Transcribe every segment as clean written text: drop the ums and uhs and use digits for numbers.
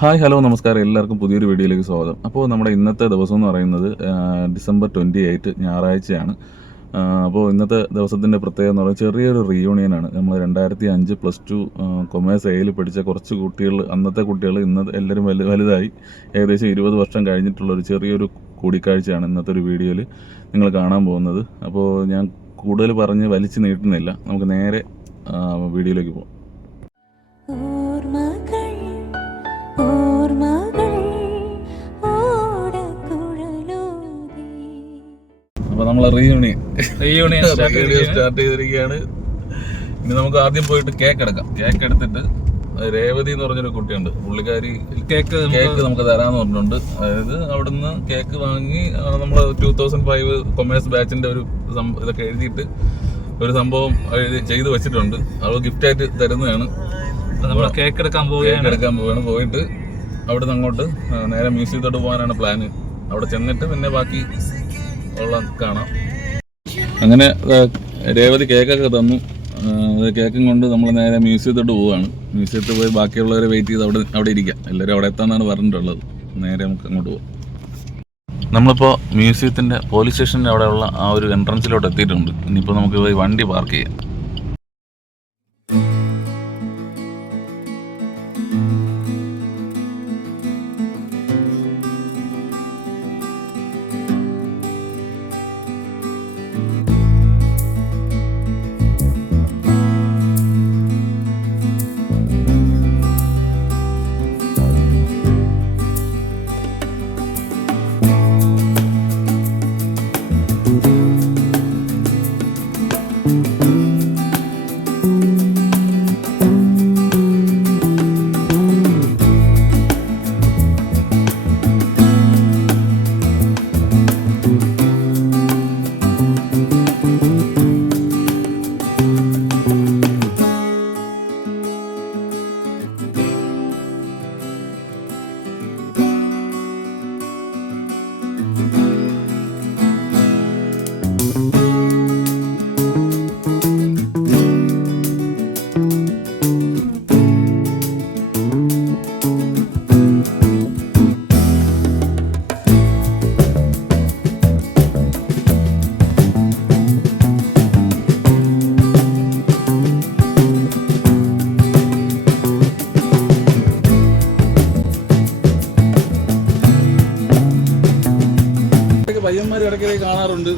Hi hello നമസ്കാരം, എല്ലാവർക്കും പുതിയൊരു വീഡിയോയിലേക്ക് സ്വാഗതം. അപ്പോൾ നമ്മുടെ ഇന്നത്തെ ദിവസം എന്ന് പറയുന്നത് ഡിസംബർ 28 ഞായറാഴ്ചയാണ്. അപ്പോൾ ഇന്നത്തെ ദിവസത്തിൻ്റെ പ്രത്യേകത എന്ന് പറയുന്നത് ചെറിയൊരു റീയൂണിയനാണ്. നമ്മൾ 2005 +2 കൊമേഴ്സ് എയിൽ പഠിച്ച കുറച്ച് കുട്ടികൾ, അന്നത്തെ കുട്ടികൾ ഇന്ന് എല്ലാവരും വലുതായി ഏകദേശം 20 വർഷം കഴിഞ്ഞിട്ടുള്ളൊരു ചെറിയൊരു കൂടിക്കാഴ്ചയാണ് ഇന്നത്തെ ഒരു വീഡിയോയിൽ നിങ്ങൾ കാണാൻ പോകുന്നത്. അപ്പോൾ ഞാൻ കൂടുതൽ പറഞ്ഞ് വലിച്ചു നീട്ടുന്നില്ല, നമുക്ക് നേരെ വീഡിയോയിലേക്ക് പോകാം. അപ്പോൾ നമ്മൾ റീയൂണിയൻ സ്റ്റാർട്ട് ചെയ്തിരിക്കുകയാണ്. ഇനി നമുക്ക് ആദ്യം പോയിട്ട് കേക്ക് എടുക്കാം. കേക്ക് എടുത്തിട്ട് രേവതി എന്ന് പറഞ്ഞൊരു കുട്ടിയുണ്ട്, പുള്ളിക്കാരി കേക്ക് നമുക്ക് തരാമെന്ന് പറഞ്ഞിട്ടുണ്ട്. അതായത് അവിടുന്ന് കേക്ക് വാങ്ങി നമ്മൾ 2005 കൊമേഴ്സ് ബാച്ചിന്റെ ഒരു ഇതൊക്കെ എഴുതിയിട്ട് ഒരു സംഭവം ചെയ്ത് വെച്ചിട്ടുണ്ട്. അവൾ ഗിഫ്റ്റായിട്ട് തരുന്നതാണ്. കേക്ക് എടുക്കാൻ പോവുകയാണ്. പോയിട്ട് അവിടുന്ന് അങ്ങോട്ട് നേരെ മ്യൂസിയത്തോട്ട് പോകാനാണ് പ്ലാന്. അവിടെ ചെന്നിട്ട് പിന്നെ ബാക്കി ഉള്ള കാണാം. അങ്ങനെ രേവതി കേക്കൊക്കെ തന്നു. കേക്കും കൊണ്ട് നമ്മൾ നേരെ മ്യൂസിയത്തോട്ട് പോവുകയാണ്. മ്യൂസിയത്തിൽ പോയി ബാക്കിയുള്ളവരെ വെയിറ്റ് ചെയ്ത് അവിടെ ഇരിക്കാം. എല്ലാവരും അവിടെ എത്താന്നാണ് പറഞ്ഞിട്ടുള്ളത്. നേരെ നമുക്ക് അങ്ങോട്ട് പോകാം. നമ്മളിപ്പോൾ മ്യൂസിയത്തിൻ്റെ പോലീസ് സ്റ്റേഷൻ്റെ അവിടെയുള്ള ആ ഒരു എൻട്രൻസിലോട്ട് എത്തിയിട്ടുണ്ട്. ഇനിയിപ്പോൾ നമുക്ക് പോയി വണ്ടി പാർക്ക് ചെയ്യാം. പയ്യന്മാർ ഇടയ്ക്കിടയ്ക്ക് കാണാറുണ്ട്,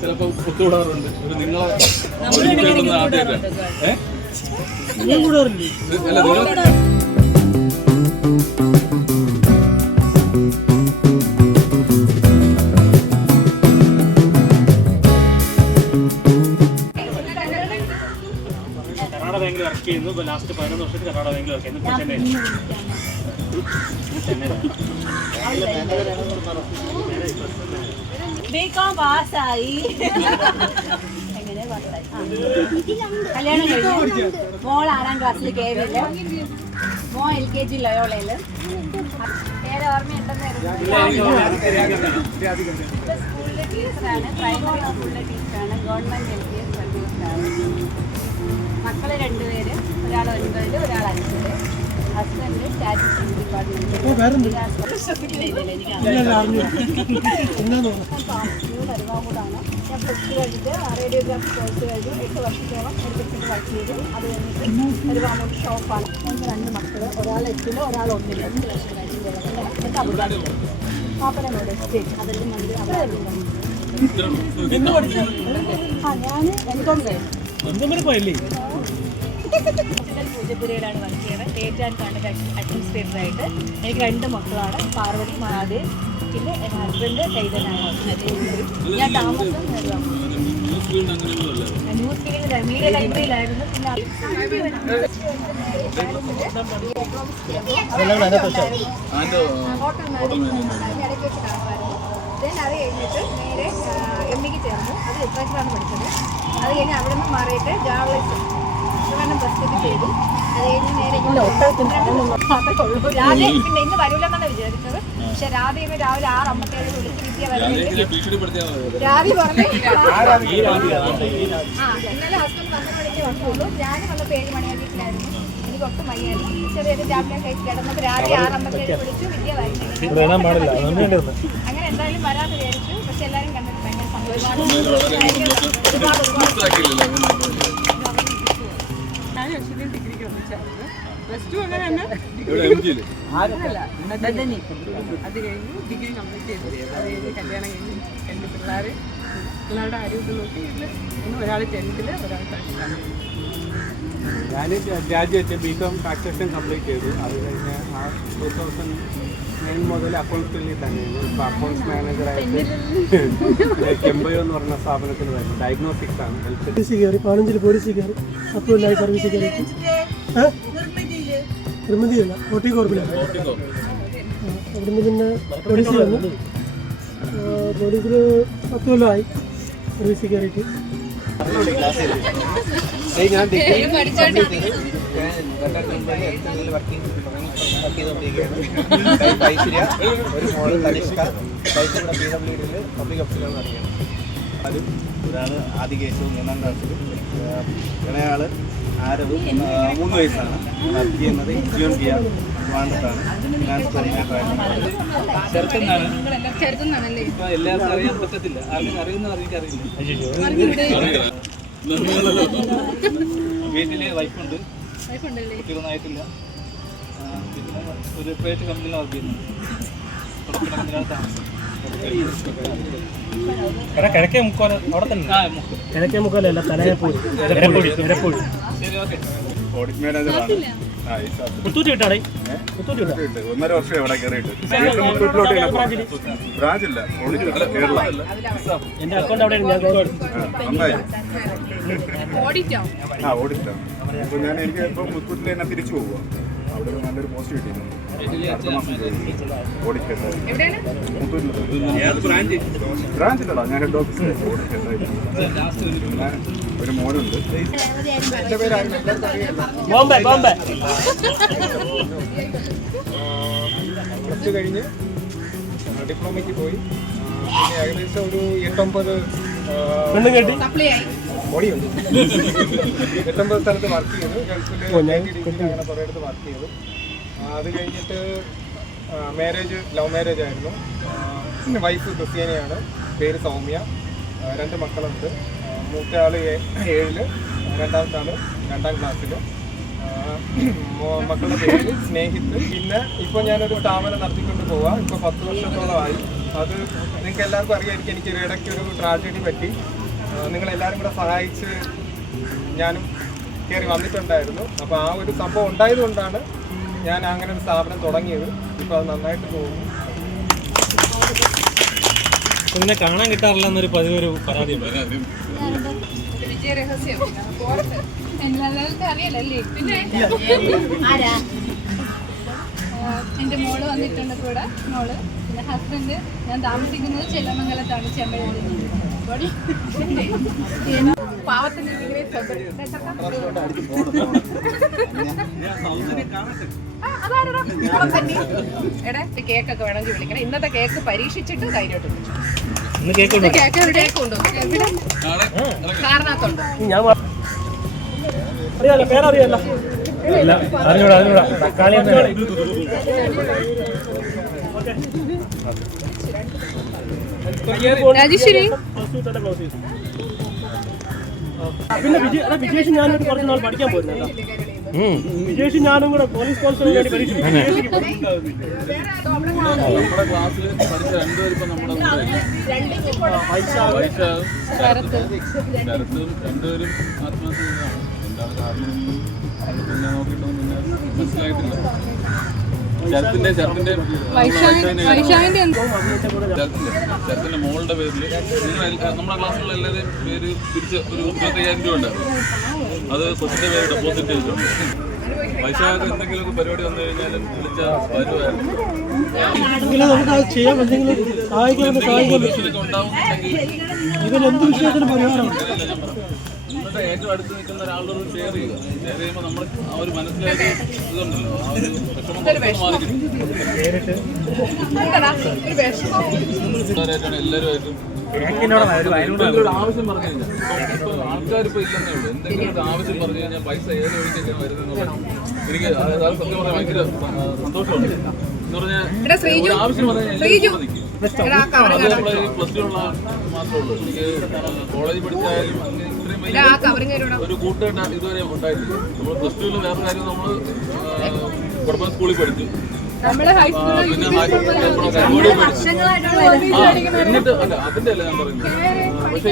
ചിലപ്പോൾ ഒത്തുകൂടാറുണ്ട്. ഒരു നിങ്ങളെ ആദ്യമായിട്ടാണ്. കർണാടക ബാങ്കിൽ വർക്ക് ചെയ്യുന്നു. ലാസ്റ്റ് 11 വർഷത്തിൽ കർണാടക ബാങ്കിൽ വർക്ക് ചെയ്യുന്നു. ബികോം പാസ്സായി. കല്യാണം കഴിഞ്ഞു. മോൾ 6ാം ക്ലാസ്സിൽ KVയിൽ, മോൻ LKG ലയോളയില്. പേര് ഓർമ്മയുണ്ടെന്നായിരുന്നു. സ്കൂളിലെ ടീച്ചറാണ്, പ്രൈമറി സ്കൂളിലെ ടീച്ചറാണ്, ഗവൺമെന്റ് LKG സർവീസാണ്. മക്കള് 2 പേര്, ഒരാൾ 9, ഒരാൾ 5. Husband statistics department. കരുവാമൂടാണ്. ഞാൻ +2 കഴിഞ്ഞിട്ട് റേഡിയോഗ്രാഫി കോഴ്സ് കഴിഞ്ഞു. 8 വർഷത്തോളം മെഡിക്കൽ വർക്ക് ചെയ്തു. അത് കഴിഞ്ഞിട്ട് കരുവാമൂട് ഷോപ്പാണ്. എനിക്ക് 2 മക്കൾ, ഒരാൾ 8ൽ, ഒരാൾ 1ൽ. 5 വർഷം കഴിഞ്ഞു. അബുദാബി പാപ്പനോട് സ്റ്റേറ്റ് അതെല്ലാം മന്ത്രി അവിടെ. ഞാൻ എനിക്കും കഴിഞ്ഞു. പൂജപ്പുരയിലാണ് വർക്ക് ചെയ്യുന്നത്. ഡേറ്റ് ആൻഡ് കോൺടാക്ട് അഡ്മിനിസ്ട്രേറ്ററായിട്ട്. എനിക്ക് 2 മക്കളാണ്, പാർവതി, മഹാദേവ്. പിന്നെ എൻ്റെ ഹസ്ബൻഡ് ചൈതന്യാണ്. ഞാൻ താമസം ന്യൂസ് ഫീൽഡിൽ മീഡിയ ലൈബ്രറിയിലായിരുന്നു. പിന്നെ ഹോട്ടൽ മാനേജ്മെന്റ് ഇടയ്ക്ക് വെച്ച് കാണുമായിരുന്നു. ദെൻ അത് കഴിഞ്ഞിട്ട് നേരെ MBക്ക് ചേർന്നു. അത് ലിറ്ററേച്ചറാണ് പഠിച്ചത്. അത് കഴിഞ്ഞ് അവിടെ നിന്ന് മാറിയിട്ട് ജേർണലിസം +2 ചെയ്തു. അത് കഴിഞ്ഞ് നേരെ രാധ പിന്നെ ഇന്ന് വരൂലെന്നാണ് വിചാരിച്ചത്. പക്ഷെ രാധ ഇന്ന് രാവിലെ 6:57 വിളിച്ച് വിദ്യ വരുന്നത്. രാധ പറഞ്ഞു ഇന്നലെ ഹസ്ബൻഡ് 12 മണിക്ക് വന്നുള്ളൂ. ഞാൻ വന്നപ്പോൾ 7 മണിയാക്കിയിട്ടായിരുന്നു. എനിക്ക് തൊട്ട് മയ്യായിരുന്നു. ചെറിയൊരു ടാബ്ലറ്റ് കഴിച്ച് കിടന്നപ്പോൾ രാവിലെ 6:57 വിളിച്ചു വിദ്യ വരുന്നില്ല. അങ്ങനെ എന്തായാലും വരാതെ വിചാരിച്ചു. പക്ഷെ എല്ലാവരും കണ്ടിട്ട് ഭയങ്കര സന്തോഷമാണ്. അത് കഴിഞ്ഞു ഡിഗ്രി കംപ്ലീറ്റ് ചെയ്തു. അത് കഴിഞ്ഞ് കല്യാണം കഴിഞ്ഞ് 2 പിള്ളേരുടെ ആരോഗ്യം നോക്കി വീട്ടിൽ ഒരാൾ 10th, ഒരാൾ 10th. ഞാൻ ഗ്രാജുവേറ്റ് ബികോം ടാക്സേഷൻ കംപ്ലീറ്റ് ചെയ്തു. അത് കഴിഞ്ഞ് 2009 മുതൽ അക്കൗണ്ട്സ് ഫീൽഡിൽ തന്നെയാണ്. ഇപ്പോൾ അക്കൗണ്ട്സ് മാനേജറായിട്ട് കെമ്പയോ എന്ന് പറഞ്ഞ സ്ഥാപനത്തിൽ വരുന്നു. ഡയഗ്നോസ്റ്റിക്സ് ആണ്. പോലീസ് കയറി 15 പോലീസ് കയറി അപ്പോൾ ലൈഫ് സർവീസ് കയറി നിർമ്മിതിയല്ല ഓട്ടിക്കോർപ്പിലാണ്. അവിടുന്ന് പിന്നെ പോലീസ് വന്നു. പോലീസിൽ 10 കൊല്ലമായി സർവീസിൽ കയറിയിട്ട്. ഞാൻ ഡിഗ്രി ഒരു മോള് തനിഷ്ക PWDയിൽ പബ്ലിക് ഓഫീസറാണ് അറിയാം. അതും ഒരാൾ ആദ്യ കേസ് 3ാം ക്ലാസ്സിൽ, ഇളയാള് ആരവ് 3 വയസ്സാണ്. വർക്ക് ചെയ്യുന്നത് ജിയോൺ ഗിയ വാണ്ടത്താണ്. ചെറുത്തുന്നാണല്ലേ? ഇപ്പൊ എല്ലാവർക്കും അറിയാൻ പറ്റത്തില്ല. ആർക്കും അറിയുന്ന അറിയില്ല. വീട്ടില് വൈഫുണ്ട്, കുട്ടികളൊന്നും ആയിട്ടില്ല. പിന്നെ ഒരു പ്രൈവറ്റ് കമ്പനിയിൽ വർക്ക് ചെയ്യുന്നു. കിഴക്കേ മുക്കോല അവിടെ തന്നെ. കിഴക്കേ മുക്കാലല്ല തലയപ്പൂഴി. ശരി, ഓക്കെ. ഓഡിറ്റ് മാനേജറാണ്. പുത്തൂറ്റി കിട്ടാടേ. 1.5 വർഷം ഇവിടെ കയറിയിട്ട് ബ്രാഞ്ചില്ല. ഓഡിറ്റ് കേരള. എൻ്റെ അക്കൗണ്ട് അവിടെ നന്നായി. ഓഡിറ്റോ? ഓഡിറ്റാണ്. അപ്പോൾ എനിക്ക് ഇപ്പോൾ മുത്തൂറ്റിൽ തന്നെ തിരിച്ചു പോവുക. അവിടെ ഒരു നല്ലൊരു പോസ്റ്റ് കിട്ടിയിട്ടുണ്ട്. അടുത്ത മാസം ഓഡിറ്റ് എവിടെയാണ്? ബ്രാഞ്ചിലടാ. ഞാൻ ഹെഡ് ഓഫീസിൽ ഓഡിറ്റ് പിന്നെ ഒരു മോനുണ്ട്. എൻ്റെ പേര് ബോംബെ. പ്ലസ് കഴിഞ്ഞ് ഡിപ്ലോമയ്ക്ക് പോയി. പിന്നെ ഏകദേശം ഒരു 8-9 പെണ്ണും കെട്ടി ഓടിയുണ്ട്. 8-9 സ്ഥലത്ത് വർക്ക് ചെയ്തു. ഗൾഫിൽ അങ്ങനെ കുറേ അടുത്ത് വർക്ക് ചെയ്തു. അത് കഴിഞ്ഞിട്ട് ലവ് മാരേജ് ആയിരുന്നു. വൈഫ് ക്രിസ്ത്യാനിയാണ്. പേര് സൗമ്യ. 2 മക്കളുണ്ട്. മൂത്ത ആൾ 7, രണ്ടാമത്തെ ആൾ 2ാം ക്ലാസ്സിൽ. മക്കളുടെ പേര് സ്നേഹിത്ത്. പിന്നെ ഇപ്പോൾ ഞാനൊരു സ്ഥാപനം നടത്തിക്കൊണ്ട് പോവാം. ഇപ്പോൾ 10 വർഷത്തോളമായി. അത് നിങ്ങൾക്ക് എല്ലാവർക്കും അറിയാമായിരിക്കും. എനിക്കൊരു ഇടയ്ക്കൊരു ട്രാജഡി പറ്റി. നിങ്ങളെല്ലാവരും കൂടെ സഹായിച്ച് ഞാനും കയറി വന്നിട്ടുണ്ടായിരുന്നു. അപ്പോൾ ആ ഒരു സംഭവം ഉണ്ടായതുകൊണ്ടാണ് ഞാൻ അങ്ങനെ ഒരു സ്ഥാപനം തുടങ്ങിയത്. ഇപ്പോൾ അത് നന്നായിട്ട് പോകുന്നു. പിന്നെ കാണാൻ കിട്ടാറില്ല എന്നൊരു പതിവൊരു പരാതിയുണ്ട്. വിജയ രഹസ്യം എല്ലാവർക്കും അറിയാലല്ലേ? പിന്നെ എൻ്റെ മോള് വന്നിട്ടുണ്ട് കൂടെ. മോള് പിന്നെ ഹസ്ബൻഡ്. ഞാൻ താമസിക്കുന്നത് ചെല്ലമംഗലത്താണ്, ചെമ്മഴി. പാവത്തിന്റെ എടാ കേക്കൊക്കെ വേണമെങ്കിൽ വിളിക്കണം. ഇന്നത്തെ കേക്ക് പരീക്ഷിച്ചിട്ട് ധൈര്യമായിട്ട് വിളിച്ചു. കേക്ക് ഉണ്ടോ? കാരണത്തുണ്ട്. അറിയാലോ, പേരറിയാലോ. അറിഞ്ഞൂടാ. തക്കാളി രാജേശ്വരി. പിന്നെ വിജേഷ് ഞാനും കുറച്ച് നാൾ പഠിക്കാൻ പോയിരുന്നു. വിജേഷ് ഞാനും കൂടെ പോലീസ് കോൺസ്റ്റബിളിന് വേണ്ടി പരീക്ഷ. നമ്മുടെ ക്ലാസ്സിൽ പഠിച്ച 2 പേര് ഇപ്പൊ നമ്മുടെ ശരത്തും 2 പേരും ആത്മഹത്യ ചെയ്തതാണ്. എന്താണ് കാരണം പിന്നെ നോക്കിയിട്ടൊന്നും പിന്നെ മനസ്സിലായിട്ടില്ല. ശരത്തിന്റെ മോളുടെ പേരിൽ നമ്മുടെ ക്ലാസ്സിലുള്ള എല്ലാവരുടെയും പേര് തിരിച്ച് ഒരു 25,000 രൂപ ഉണ്ടായിരുന്നു. അത് കൊച്ചിന്റെ പേര് ഡെപ്പോസിറ്റ് ചെയ്തിട്ടുണ്ട്. വൈശാഖ എന്തെങ്കിലുമൊക്കെ പരിപാടി വന്നു കഴിഞ്ഞാലും വിളിച്ചാൽ വരുമായിരുന്നു. നമുക്ക് ചെയ്യാൻ എന്തെങ്കിലും സഹായിക്കാൻ ഉണ്ടാവും. ഇവരെന്ത് വിഷയത്തിന് പരിഹാരമാണ്. എന്നിട്ട് ഏറ്റവും അടുത്ത് നിൽക്കുന്ന ഒരാളുടെ ഷെയർ ചെയ്യുക. ഷെയർ ചെയ്യുമ്പോൾ നമ്മൾ ആ ഒരു മനസ്സിലാക്കി ഇതുണ്ടല്ലോ, ആ ഒരു വിഷമം മാറിക്കിട്ടും എല്ലാവരുമായിട്ടും ആവശ്യം പറഞ്ഞു കഴിഞ്ഞാൽ ആൾക്കാരിപ്പോ ഇല്ലെന്നേ ഉള്ളൂ. എന്തെങ്കിലും ഒരു ആവശ്യം പറഞ്ഞു കഴിഞ്ഞാൽ പൈസ ഏത് വഴിക്കൊക്കെയാണ് വരുന്നത് എനിക്ക് അത് സത്യം പറഞ്ഞാൽ ഭയങ്കര സന്തോഷമുണ്ട്. എന്ന് പറഞ്ഞാൽ ആവശ്യം പറഞ്ഞു കഴിഞ്ഞാൽ നമ്മളെ പ്ലസ് ടു ഉള്ള മാത്രമേ ഉള്ളൂ. എനിക്ക് കോളേജിൽ പഠിച്ചാലും ഇത്രയും ഒരു കൂട്ടുകെട്ട് ഇതുവരെ ഉണ്ടായിട്ടില്ല. നമ്മൾ പ്ലസ് ടുവിൽ വേറെ കാര്യം നമ്മൾ കുടുംബ സ്കൂളിൽ പഠിച്ചു, പിന്നെ എന്നിട്ട് അല്ല അതിന്റെ അല്ല ഞാൻ പറയുന്നത്. പക്ഷേ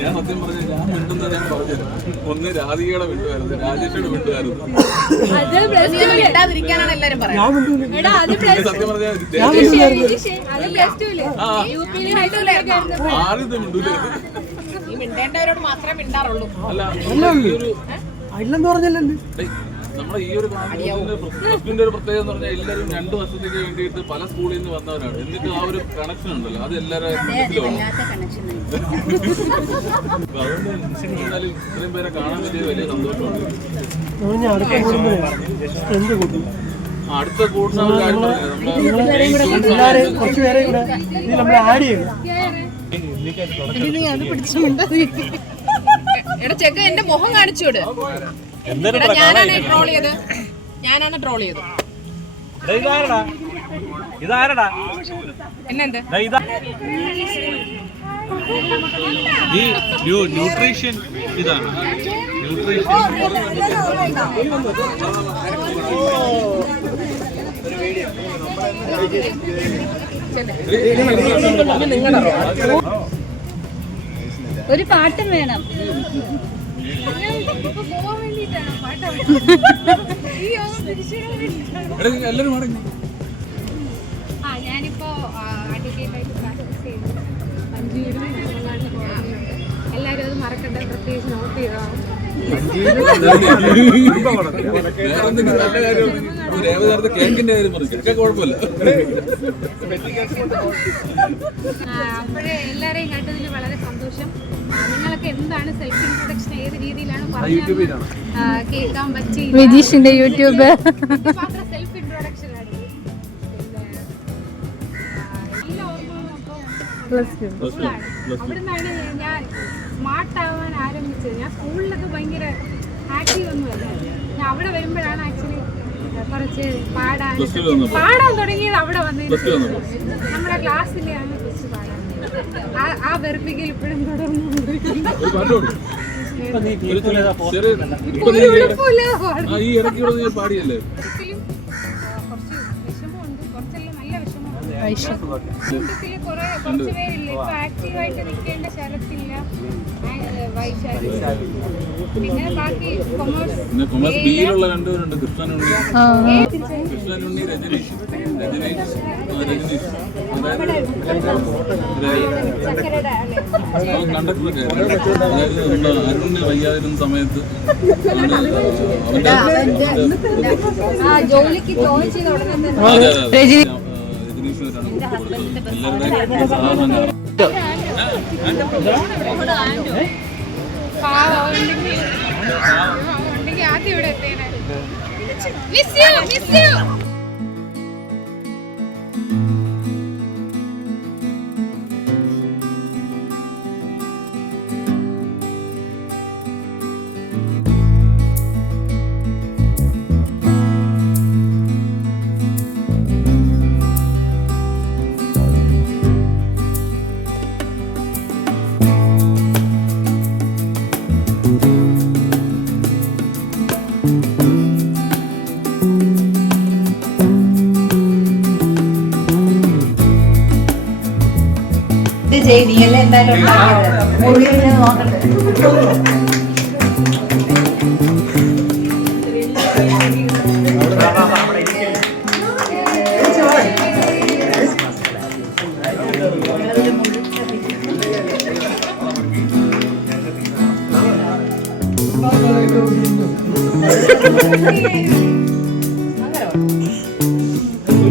ഞാൻ സത്യം പറഞ്ഞാൽ ഞാൻ മിണ്ടുന്നത് ഞാൻ പറഞ്ഞത് ഒന്ന് രാധികയുടെ വിട്ടുമായിരുന്നു, രാജേഷയുടെ വിട്ടുമായിരുന്നു. സത്യം പറഞ്ഞാൽ ആരും മിണ്ടൂലായിരുന്നു. മാത്രമേ മിണ്ടാറുള്ളൂ. അല്ല നമ്മളെ ഈ ഒരു ക്ലാസ്സിന്റെ ഒരു പ്രത്യേകത എന്ന് പറഞ്ഞാൽ എല്ലാവരും 2 വർഷത്തേക്ക് വേണ്ടിയിട്ട് പല സ്കൂളിൽ നിന്ന് വന്നവരാണ്. എന്നിട്ട് ആ ഒരു കണക്ഷൻ ഉണ്ടല്ലോ, അത് എല്ലാവരും അതുകൊണ്ട് ഇത്രയും പേരെ കാണാൻ പറ്റിയത് വലിയ സന്തോഷമുണ്ട്. അടുത്ത കൂടുന്ന ഒരു കാര്യം ചെക്ക എന്റെ മുഖം കാണിച്ചോട്. ഞാനാണ് ട്രോൾ ചെയ്ത്. ഇതാരടാ എന്നെന്ത് ഈ ന്യൂട്രീഷൻ ഇതാണ് ന്യൂട്രീഷൻ. ഒരു പാട്ടും വേണം. ഞാനിപ്പോ അഡ്വക്കേറ്റായിട്ട് പ്രാക്ടീസ് ചെയ്യുന്നു. 5 വീട് എല്ലാവരും അത് മറക്കണ്ട, പ്രത്യേകിച്ച് നോട്ട് ചെയ്തോ. അപ്പോഴേ എല്ലാരെയും കണ്ടതിൽ വളരെ സന്തോഷം. നിങ്ങളൊക്കെ എന്താണ് സെൽഫ് ഇൻട്രൊഡക്ഷൻ ഏത് രീതിയിലാണ് കേൾക്കാൻ പറ്റി? വിജീഷിന്റെ യൂട്യൂബ് മാത്രം സെൽഫ് ഇൻട്രൊഡക്ഷൻ ആണ്. എല്ലാ ഓർമ്മകളും അവിടുന്നാണ് ഞാൻ സ്മാർട്ട് ആവാൻ ആരംഭിച്ചത്. ഞാൻ സ്കൂളിലൊക്കെ ഭയങ്കര ആക്റ്റീവ് ഒന്നുമല്ല. ഞാൻ അവിടെ വരുമ്പോഴാണ് ആക്ച്വലി കുറച്ച് പാടാൻ തുടങ്ങിയത്. അവിടെ വന്നിട്ട് നമ്മുടെ ക്ലാസ്സിലെയാണ് കുറച്ച് പാടാൻ. ആ വെറുപ്പിക്കൽ ഇപ്പോഴും തുടർന്നു. കുറച്ച് പേരില്ല ഇപ്പൊ ആക്റ്റീവായിട്ട് നിൽക്കേണ്ട ശരത്തില്ല, വൈശാഖ്, പിന്നെ ബാക്കി കൊമേഴ്സ് ബിയിലുള്ള 2 പേരുണ്ട്, കൃഷ്ണനുണ്ണി, രജനീഷ്. കണ്ടക്ടറൊക്കെ അതായത് നമ്മുടെ അരുണിന് വയ്യാതിരുന്ന സമയത്ത് ജോലിക്ക് ജോയിൻ ചെയ്ത ഉടനെ രജനീഷിനാണ് കൊടുത്തത്. എല്ലാവരുടെയും സാധാരണ ഉണ്ടെങ്കിൽ ആദ്യം ഇവിടെ എത്തേനെ.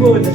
പോവല്ലേ